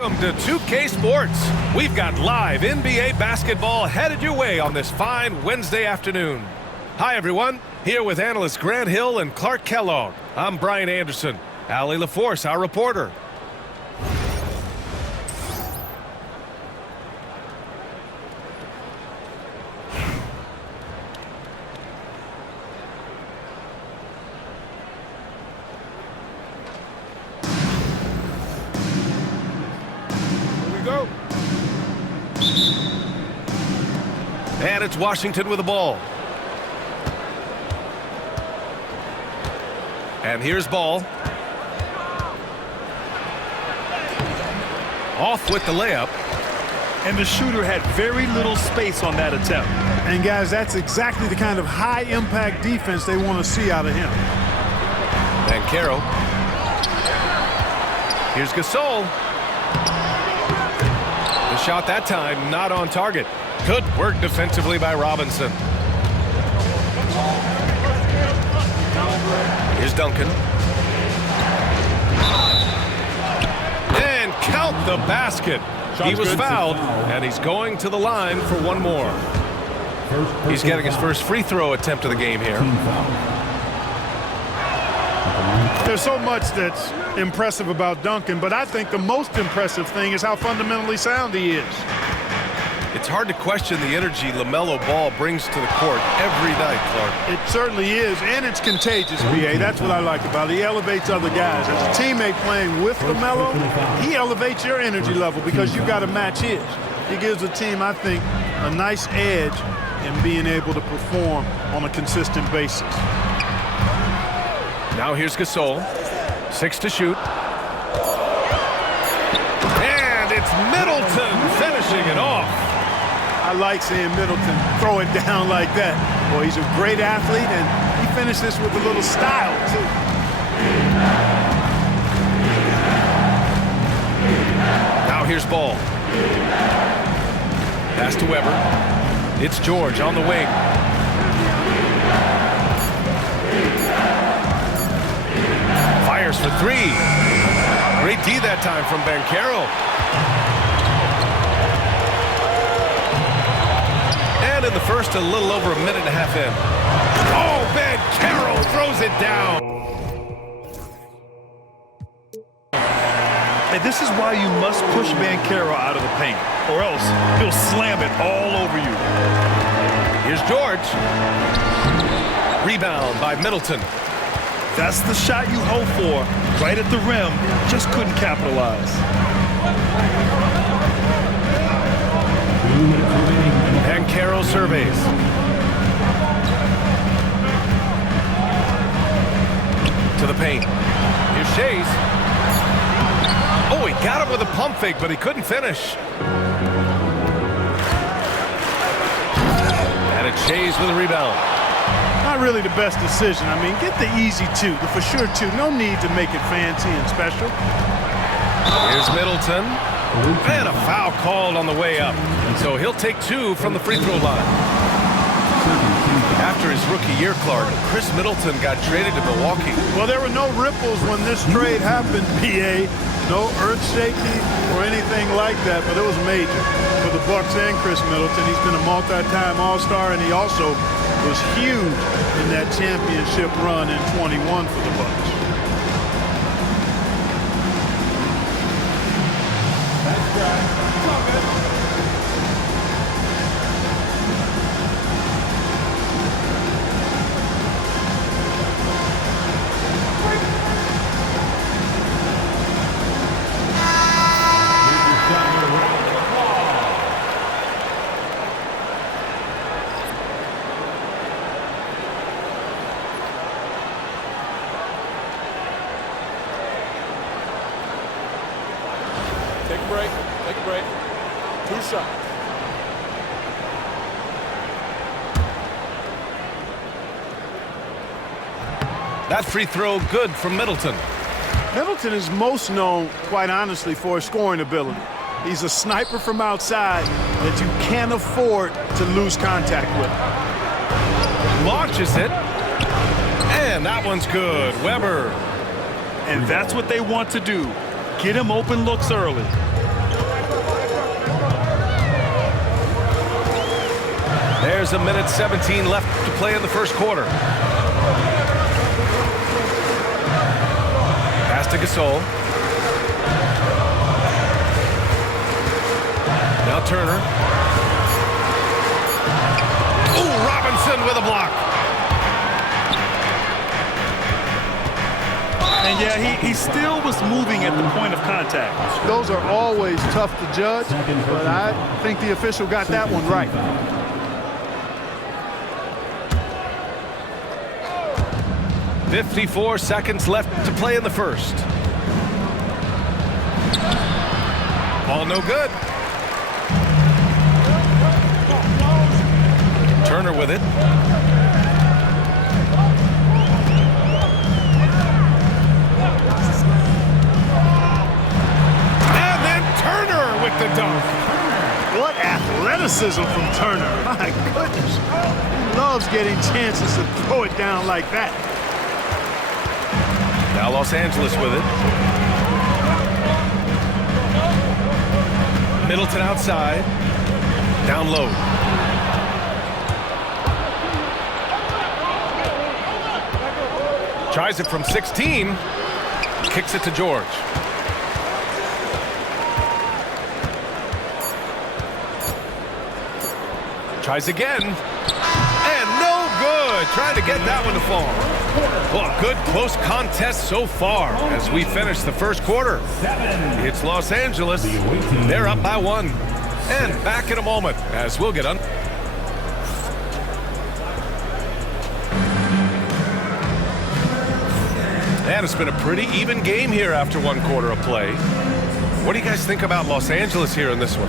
Welcome to 2K Sports. We've got live NBA basketball headed your way on this fine Wednesday afternoon. Hi, everyone. Here with analysts Grant Hill and Clark Kellogg. I'm Brian Anderson. Allie LaForce, our reporter. And it's Washington with the ball. And here's ball. Off with the layup. And the shooter had very little space on that attempt. And guys, that's exactly the kind of high-impact defense they want to see out of him. And Carroll. Here's Gasol. The shot that time not on target. Good work defensively by Robinson. Here's Duncan. And count the basket. He was fouled, and he's going to the line for one more. He's getting his first free throw attempt of the game here. There's so much that's impressive about Duncan, but I think the most impressive thing is how fundamentally sound he is. It's hard to question the energy LaMelo Ball brings to the court every night, Clark. It certainly is, and it's contagious, B.A. That's what I like about it. He elevates other guys. As a teammate playing with LaMelo, he elevates your energy level because you've got to match his. He gives the team, I think, a nice edge in being able to perform on a consistent basis. Now here's Gasol. 6 to shoot. And it's Middleton finishing it off. I like seeing Middleton throw it down like that. Boy, he's a great athlete, and he finishes with a little style, too. Now here's Ball. Pass to Weber. It's George on the wing. Fires for three. Great D that time from Banchero. And in the first, a little over a minute and a half in. Oh, Banchero throws it down. And this is why you must push Banchero out of the paint, or else he'll slam it all over you. Here's George. Rebound by Middleton. That's the shot you hope for, right at the rim. Just couldn't capitalize. And Carroll surveys. To the paint. Here's Shays. Oh, he got him with a pump fake, but he couldn't finish. And it's Shays with a rebound. Not really the best decision. I mean, get the easy two, the for sure two. No need to make it fancy and special. Here's Middleton. And a foul called on the way up. So he'll take 2 from the free throw line. After his rookie year, Clark, Chris Middleton got traded to Milwaukee. Well, there were no ripples when this trade happened, B.A. No earth-shaking or anything like that, but it was major for the Bucks and Chris Middleton. He's been a multi-time All-Star, and he also was huge in that championship run in 21 for the Bucks. Take a break. Take a break. 2 shots. That free throw good from Middleton. Middleton is most known, quite honestly, for his scoring ability. He's a sniper from outside that you can't afford to lose contact with. Launches it. And that one's good. Weber. And that's what they want to do. Get him open looks early. There's 1:17 left to play in the first quarter. Pass to Gasol. Now Turner. Ooh, Robinson with a block. And yeah, he still was moving at the point of contact. Those are always tough to judge, but I think the official got that one right. .54 seconds left to play in the first. Ball no good. Turner with it. And then Turner with the dunk. What athleticism from Turner. My goodness. He loves getting chances to throw it down like that. Now Los Angeles with it. Middleton outside. Down low. Tries it from 16. Kicks it to George. Tries again. And no good. Trying to get that one to fall. Well, good close contest so far as we finish the first quarter. It's Los Angeles. They're up by 1. And back in a moment as we'll get on. And it's been a pretty even game here after 1 quarter of play. What do you guys think about Los Angeles here in this one?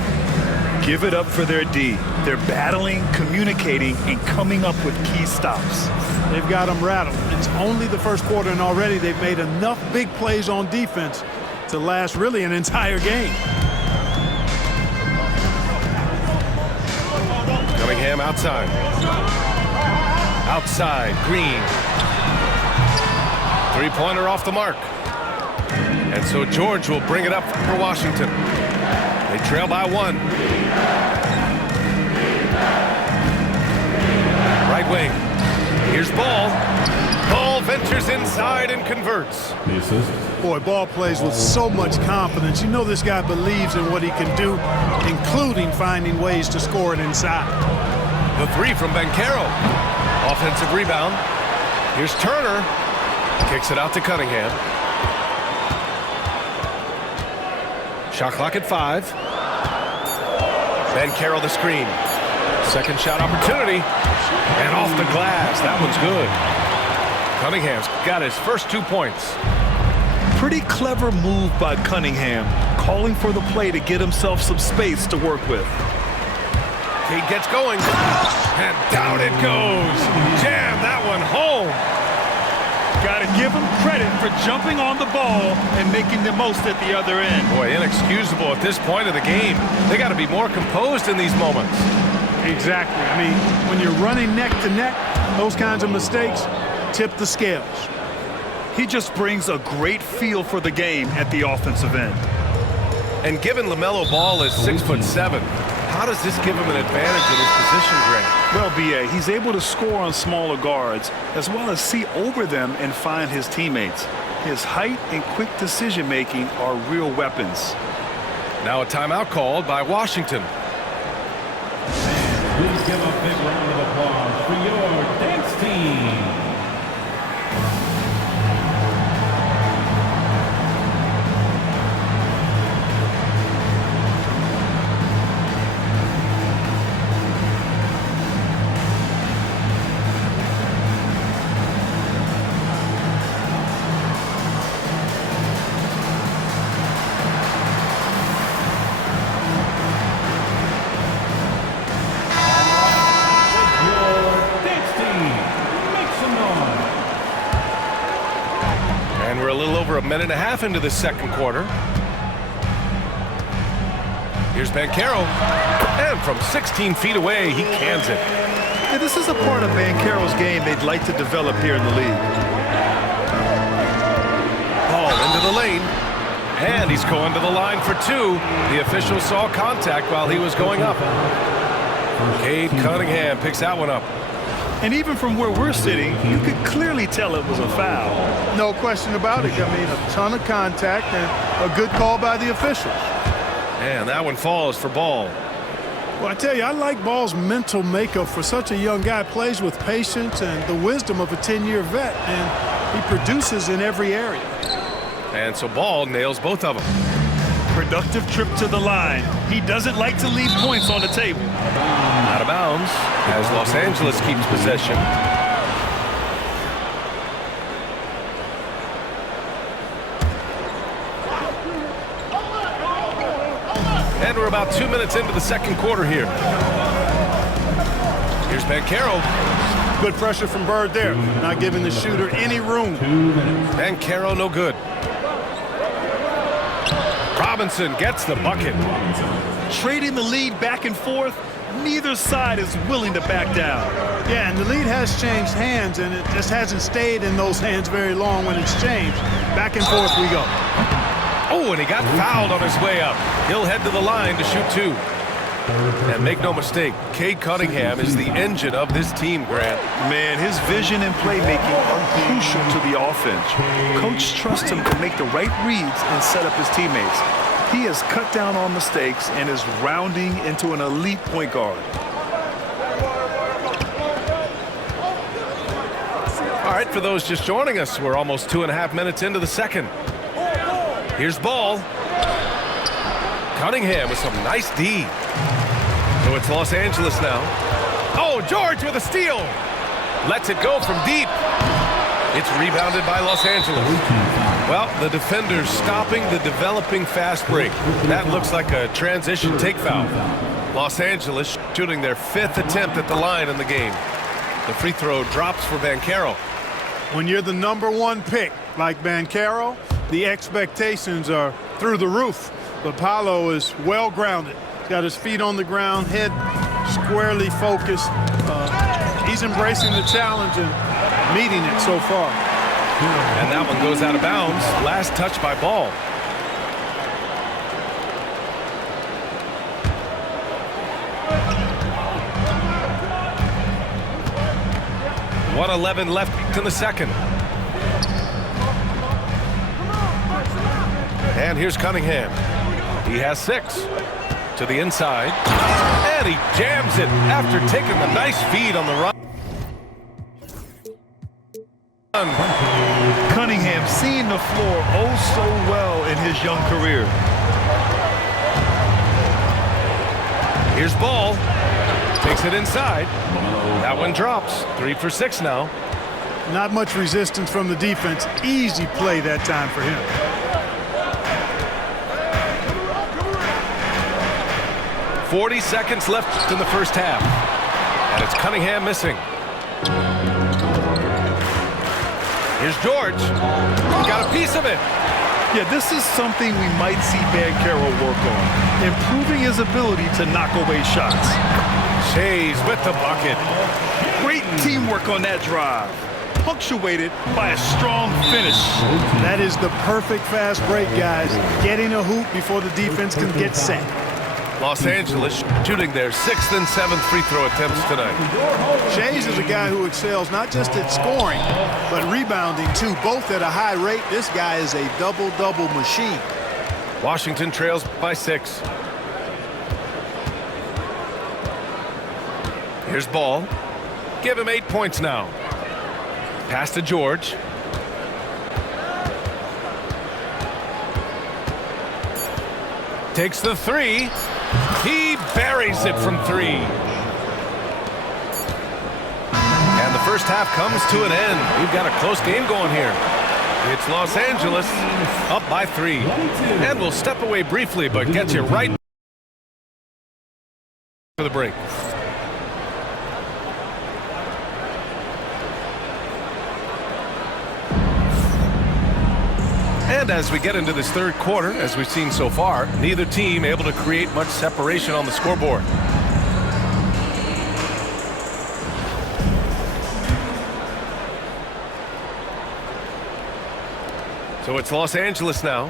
Give it up for their D. They're battling, communicating, and coming up with key stops. They've got them rattled. It's only the first quarter, and already they've made enough big plays on defense to last really an entire game. Cunningham outside. Outside, Green. Three-pointer off the mark. And so George will bring it up for Washington. They trail by 1. Right wing. Here's Ball. Ball ventures inside and converts. Boy, Ball plays with so much confidence. You know this guy believes in what he can do, including finding ways to score it inside. The 3 from Banchero. Offensive rebound. Here's Turner. Kicks it out to Cunningham. Shot clock at 5. Banchero the screen. Second shot opportunity. And off the glass. That one's good. Cunningham's got his first 2 points. Pretty clever move by Cunningham, calling for the play to get himself some space to work with. He gets going. And down it goes. Jam that one home. Got to give him credit for jumping on the ball and making the most at the other end. Boy, inexcusable at this point of the game. They got to be more composed in these moments. Exactly. I mean, when you're running neck to neck, those kinds of mistakes tip the scales. He just brings a great feel for the game at the offensive end. And given LaMelo Ball is 6'7", how does this give him an advantage in his position, Grant? Well, B.A., he's able to score on smaller guards as well as see over them and find his teammates. His height and quick decision-making are real weapons. Now a timeout called by Washington. Please give a big round of applause for your dance team. A minute and a half into the second quarter. Here's Banchero, and from 16 feet away, he cans it. Yeah, this is a part of Banchero's game they'd like to develop here in the league. Ball into the lane, and he's going to the line for 2. The official saw contact while he was going up. Cade Cunningham picks that one up. And even from where we're sitting, you could clearly tell it was a foul. No question about it. I mean, a ton of contact and a good call by the officials. And that one falls for Ball. Well, I tell you, I like Ball's mental makeup for such a young guy. Plays with patience and the wisdom of a 10-year vet, and he produces in every area. And so Ball nails both of them. Productive trip to the line. He doesn't like to leave points on the table. Out of bounds as Los Angeles keeps possession. And we're about 2 minutes into the second quarter here. Here's Banchero. Good pressure from Bird there, not giving the shooter any room. Banchero no good. Robinson gets the bucket. Trading the lead back and forth, neither side is willing to back down. Yeah, and the lead has changed hands, and it just hasn't stayed in those hands very long when it's changed. Back and forth we go. Oh, and he got fouled on his way up. He'll head to the line to shoot two. And make no mistake, Cade Cunningham is the engine of this team, Grant. Man, his vision and playmaking are crucial to the offense. Coach trusts him to make the right reads and set up his teammates. He has cut down on mistakes and is rounding into an elite point guard. All right, for those just joining us, we're almost 2.5 minutes into the second. Here's Ball. Cunningham with some nice D. So it's Los Angeles now. Oh, George with a steal. Lets it go from deep. It's rebounded by Los Angeles. Well, the defenders stopping the developing fast break. That looks like a transition take foul. Los Angeles shooting their 5th attempt at the line in the game. The free throw drops for Banchero. When you're the #1 pick like Banchero, the expectations are through the roof. But Paolo is well grounded. He's got his feet on the ground, head squarely focused. He's embracing the challenge and meeting it so far. And that one goes out of bounds. Last touch by Ball. .111 left in the second. And here's Cunningham. He has 6 to the inside. And he jams it after taking the nice feed on the run. Cunningham seeing the floor oh so well in his young career. Here's Ball. Takes it inside. That one drops. 3 for 6 now. Not much resistance from the defense. Easy play that time for him. .40 seconds left in the first half. And it's Cunningham missing. Here's George. He got a piece of it. Yeah, this is something we might see Banchero work on. Improving his ability to knock away shots. Shays with the bucket. Great teamwork on that drive. Punctuated by a strong finish. That is the perfect fast break, guys. Getting a hoop before the defense can get set. Los Angeles shooting their 6th and 7th free throw attempts tonight. Shays is a guy who excels not just at scoring, but rebounding too, both at a high rate. This guy is a double-double machine. Washington trails by 6. Here's Ball. Give him 8 points now. Pass to George. Takes the 3. He buries it from 3. And the first half comes to an end. We've got a close game going here. It's Los Angeles up by 3. And we'll step away briefly, but get you right for the break. And as we get into this third quarter, as we've seen so far, neither team able to create much separation on the scoreboard. So it's Los Angeles now.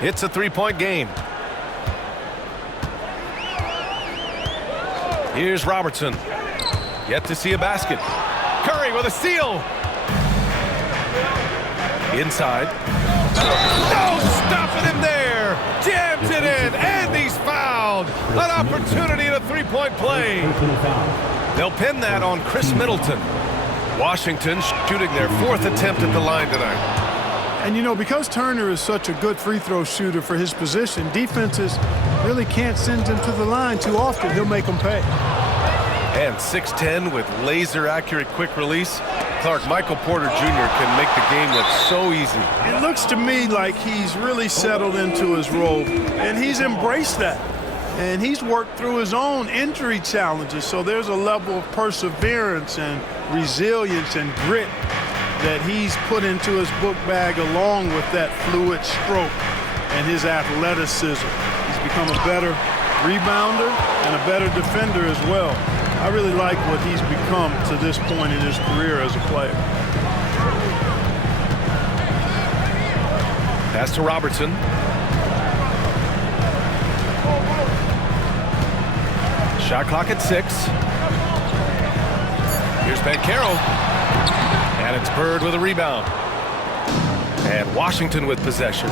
It's a 3-point game. Here's Robertson. Yet to see a basket. Curry with a steal. Inside. No, stopping him there. Jams it in, and he's fouled. An opportunity at a three-point play. They'll pin that on Chris Middleton. Washington shooting their 4th attempt at the line tonight. And, you know, because Turner is such a good free throw shooter for his position, defenses really can't send him to the line too often. He'll make them pay. And 6'10" with laser-accurate quick release. Clark, Michael Porter Jr. can make the game look so easy. It looks to me like he's really settled into his role, and he's embraced that. And he's worked through his own injury challenges, so there's a level of perseverance and resilience and grit that he's put into his book bag along with that fluid stroke and his athleticism. He's become a better rebounder and a better defender as well. I really like what he's become to this point in his career as a player. Pass to Robertson. Shot clock at 6. Here's Bankero. And it's Bird with a rebound. And Washington with possession.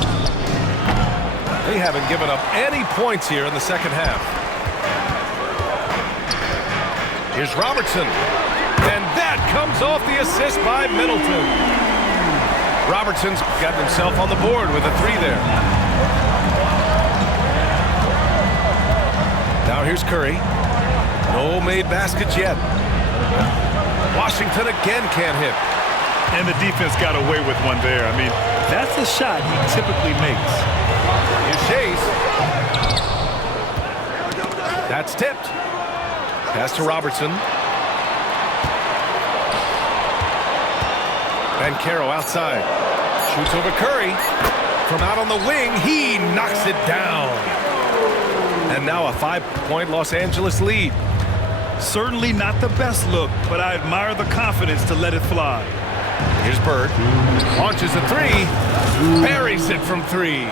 They haven't given up any points here in the second half. Here's Robertson. And that comes off the assist by Middleton. Robertson's got himself on the board with a 3 there. Now here's Curry. No made baskets yet. Washington again can't hit. And the defense got away with one there. I mean, that's a shot he typically makes. Here's Shays. That's tipped. Pass to Robertson. Bankero outside. Shoots over Curry. From out on the wing, he knocks it down. And now a 5-point Los Angeles lead. Certainly not the best look, but I admire the confidence to let it fly. Here's Bird. Launches a 3. Buries it from 3.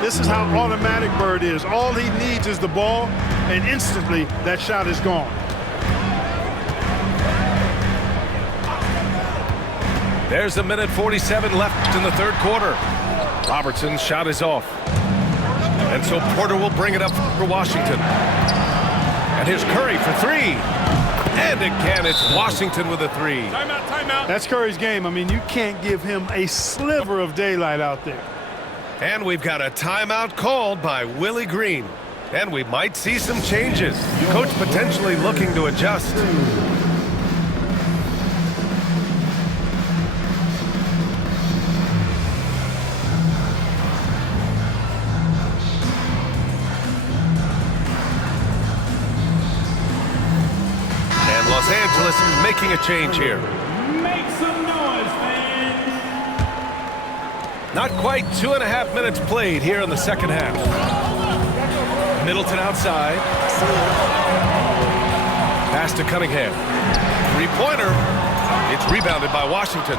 This is how automatic Bird is. All he needs is the ball, and instantly that shot is gone. There's a minute 47 left in the third quarter. Robertson's shot is off. And so Porter will bring it up for Washington. And here's Curry for 3. And again, it's Washington with a 3. Timeout, timeout. That's Curry's game. I mean, you can't give him a sliver of daylight out there. And we've got a timeout called by Willie Green. And we might see some changes. Coach potentially looking to adjust. And Los Angeles making a change here. Make some noise, fans. Not quite 2.5 minutes played here in the second half. Middleton outside. Pass to Cunningham. Three-pointer. It's rebounded by Washington.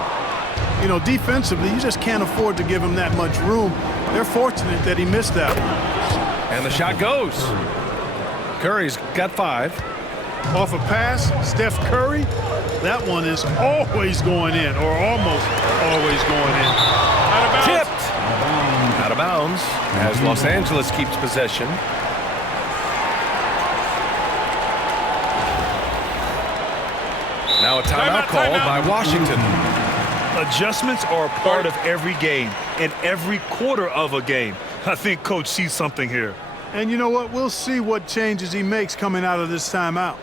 You know, defensively, you just can't afford to give him that much room. They're fortunate that he missed that one. And the shot goes. Curry's got 5. Off a pass, Steph Curry, that one is always going in, or almost always going in. Tipped. Out of bounds as Los Angeles keeps possession. Now a timeout called by Washington. Adjustments are a part of every game and every quarter of a game. I think Coach sees something here. And you know what? We'll see what changes he makes coming out of this timeout.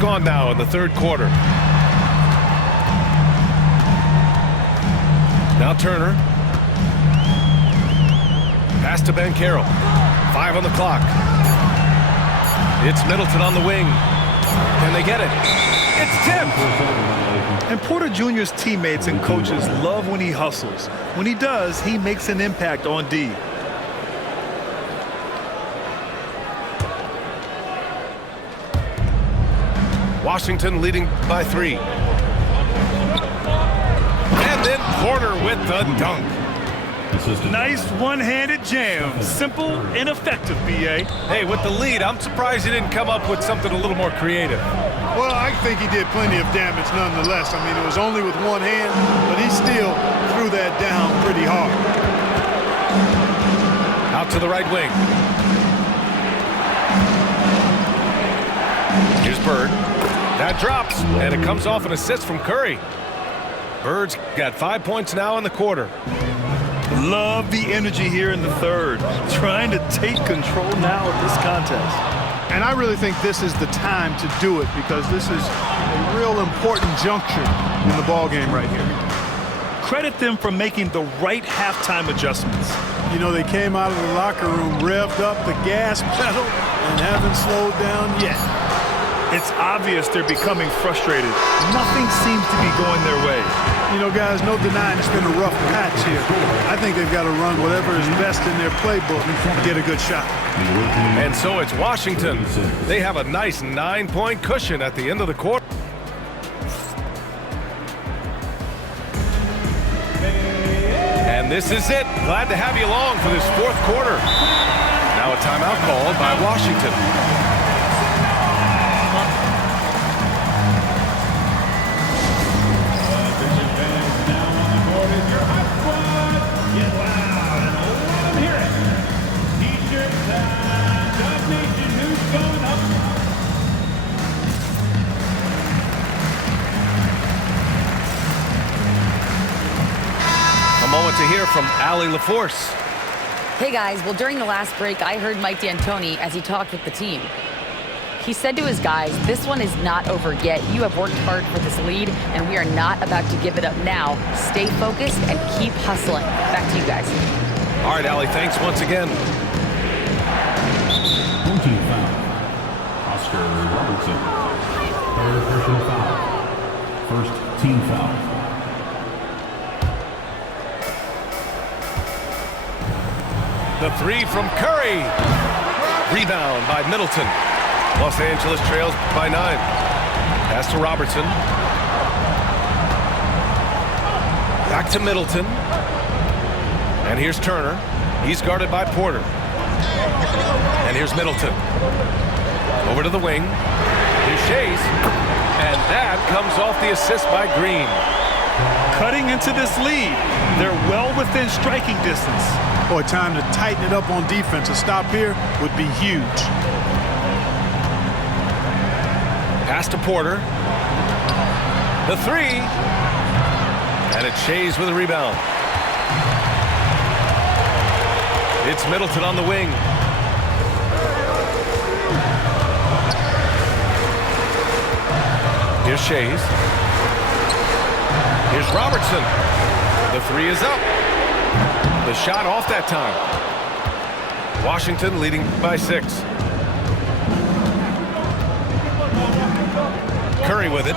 Gone now in the third quarter. Now Turner. Pass to Ben Carroll. 5 on the clock. It's Middleton on the wing. Can they get it? It's tipped. And Porter Jr.'s teammates and coaches love when he hustles. When he does, he makes an impact on D. Washington leading by 3. And then Porter with the dunk. Nice one-handed jam. Simple and effective, B.A. Hey, with the lead, I'm surprised he didn't come up with something a little more creative. Well, I think he did plenty of damage nonetheless. I mean, it was only with one hand, but he still threw that down pretty hard. Out to the right wing. Here's Bird. That drops, and it comes off an assist from Curry. Bird's got 5 points now in the quarter. Love the energy here in the third. Trying to take control now of this contest. And I really think this is the time to do it because this is a real important juncture in the ball game right here. Credit them for making the right halftime adjustments. You know, they came out of the locker room, revved up the gas pedal, and haven't slowed down yet. It's obvious they're becoming frustrated. Nothing seems to be going their way. You know, guys, no denying it's been a rough patch here. I think they've got to run whatever is best in their playbook to get a good shot. And so it's Washington. They have a nice 9-point cushion at the end of the quarter. And this is it. Glad to have you along for this fourth quarter. Now a timeout called by Washington. A moment to hear from Allie LaForce. Hey guys, well during the last break I heard Mike D'Antoni as he talked with the team. He said to his guys, this one is not over yet. You have worked hard for this lead and we are not about to give it up now. Stay focused and keep hustling. Back to you guys. All right, Allie, thanks once again. 14 foul. Oscar Robertson. Third personal foul. First team foul. The 3 from Curry. Rebound by Middleton. Los Angeles trails by 9. Pass to Robertson. Back to Middleton. And here's Turner. He's guarded by Porter. And here's Middleton. Over to the wing. Here's Shays. And that comes off the assist by Green. Cutting into this lead. They're well within striking distance. Boy, time to tighten it up on defense. A stop here would be huge. Pass to Porter. The 3. And it's Shays with a rebound. It's Middleton on the wing. Here's Shays. Here's Robertson. The 3 is up. The shot off that time. Washington leading by 6. Curry with it.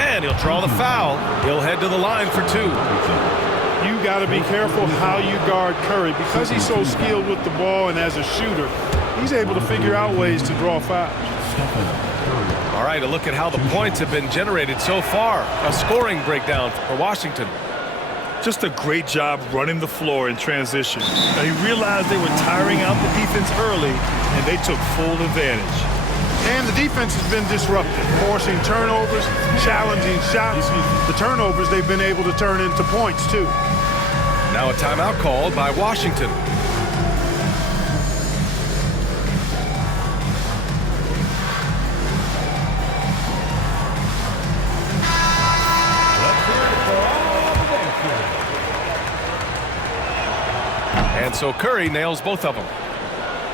And he'll draw the foul. He'll head to the line for 2. You got to be careful how you guard Curry. Because he's so skilled with the ball and as a shooter, he's able to figure out ways to draw fouls. All right, a look at how the points have been generated so far. A scoring breakdown for Washington. Just a great job running the floor in transition. Now, he realized they were tiring out the defense early, and they took full advantage. And the defense has been disrupted, forcing turnovers, challenging shots. The turnovers they've been able to turn into points, too. Now a timeout called by Washington. And so Curry nails both of them.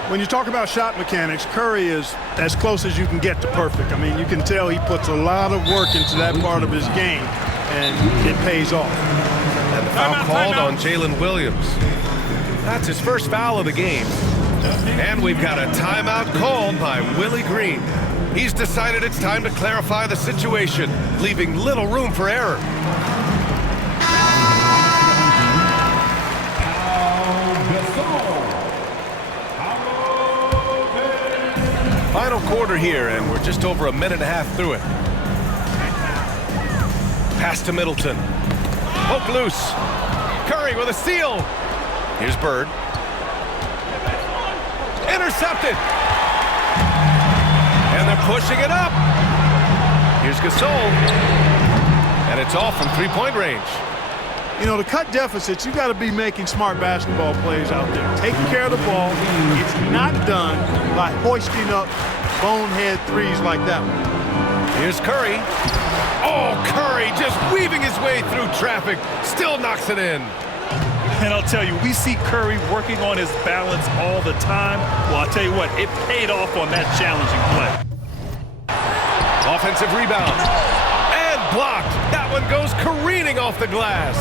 When you talk about shot mechanics, Curry is as close as you can get to perfect. I mean, you can tell he puts a lot of work into that part of his game, and it pays off. And the foul called on Jalen Williams. That's his first foul of the game. And we've got a timeout called by Willie Green. He's decided it's time to clarify the situation, leaving little room for error. Final quarter here, and we're just over a minute and a half through it. Pass to Middleton. Poke loose. Curry with a steal. Here's Bird. Intercepted. And they're pushing it up. Here's Gasol. And it's off from three-point range. You know, to cut deficits, you got to be making smart basketball plays out there. Taking care of the ball. It's not done by hoisting up bonehead threes like that one. Here's Curry. Oh, Curry just weaving his way through traffic. Still knocks it in. And I'll tell you, we see Curry working on his balance all the time. Well, I'll tell you what, it paid off on that challenging play. Offensive rebound. And blocked. That one goes careening off the glass.